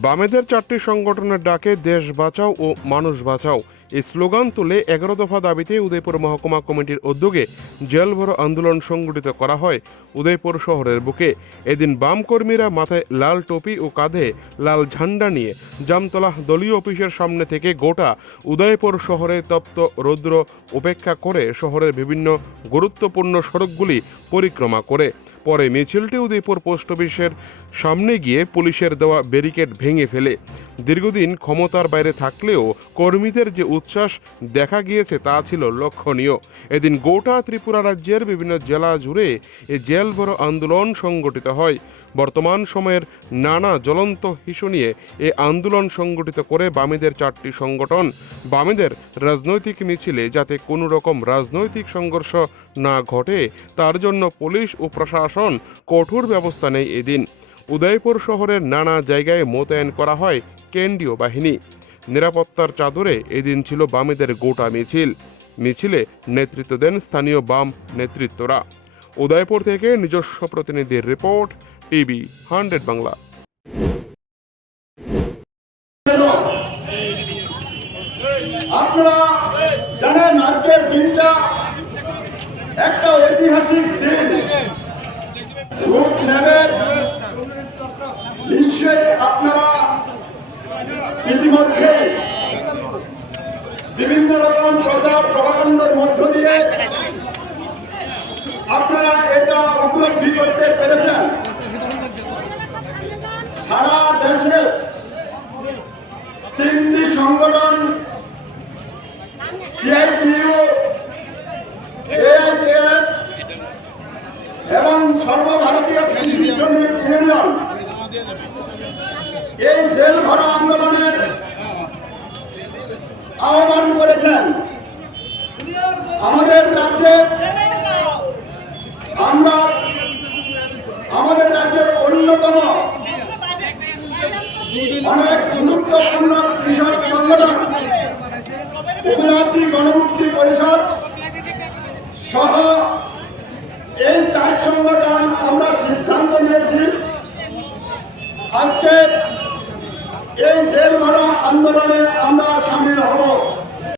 বামেদের 4টি সংগঠনের ডাকে দেশ বাঁচাও ও মানুষ বাঁচাও এই স্লোগান তুলে 11 দফা দাবিতে উদয়পুর মহকুমা কমিটির উদ্যোগে জেল ভরো আন্দোলন সংগঠিত করা হয় উদয়পুর শহরের বুকে। এদিন বাম কর্মীরা মাথায় লাল টুপি ও কাঁধে লাল ঝান্ডা নিয়ে জামতলা দলীয় অফিসের সামনে থেকে গোটা উদয়পুর শহরে তপ্ত রৌদ্র উপেক্ষা করে শহরের বিভিন্ন গুরুত্বপূর্ণ সড়কগুলি পরিক্রমা করে। পরে মিছিলটি উদয়পুর পোস্ট অফিসের সামনে গিয়ে পুলিশের দেওয়া ব্যারিকেড ভেঙে ফেলে। দীর্ঘদিন ক্ষমতার বাইরে থাকলেও কর্মীদের যে উচ্ছ্বাস দেখা গিয়েছে তা ছিল লক্ষণীয়। এদিন গোটা ত্রিপুরা রাজ্যের বিভিন্ন জেলা জুড়ে এই জেল ভরো আন্দোলন সংগঠিত হয়। বর্তমান সময়ের নানা জ্বলন্ত ইস্যু নিয়ে এই আন্দোলন সংগঠিত করে বামেদের 4টি সংগঠন। বামেদের রাজনৈতিক মিছিলে যাতে কোনো রকম রাজনৈতিক সংঘর্ষ না ঘটে তার জন্য পুলিশ ও প্রশাসন কঠোর ব্যবস্থা নেয়। এদিন উদয়পুর শহরের নানা জায়গায় মোতায়েন করা হয় কেন্দ্রীয় বাহিনী। নিরাপত্তার চাদরে এদিন ছিল বামেদের গোটা মিছিলে নেতৃত্ব দেন স্থানীয় বাম নেতৃত্বরা। উদয়পুর থেকে নিজস্ব প্রতিনিধির রিপোর্ট, টিভি 100 বাংলা। আপনারা জানেন আজকের দিনটা একটা ঐতিহাসিক দিন রূপ নেবে। নিশ্চয়ই আপনারা ইতিমধ্যে বিভিন্ন রকম প্রচার প্রপাগান্ডার মধ্য দিয়ে আপনারা এটা উপলব্ধি করতে পেরেছেন। সারা দেশে 3টি সংগঠন সিআইটিইউ, এআইটিএস এবং সর্বভারতীয় কৃষি শ্রমিক ইউনিয়ন এই জেল ভরা আন্দোলনের আহ্বান করেছেন। আমাদের রাজ্যের অন্যতম অনেক গুরুত্বপূর্ণ কৃষক সংগঠন উপজাতি গণমুক্তি পরিষদ সহ এই 4 সংগঠন আমরা সিদ্ধান্ত নিয়েছি আজকে এই জেল ভরা আন্দোলনে আমরা সামিল হব।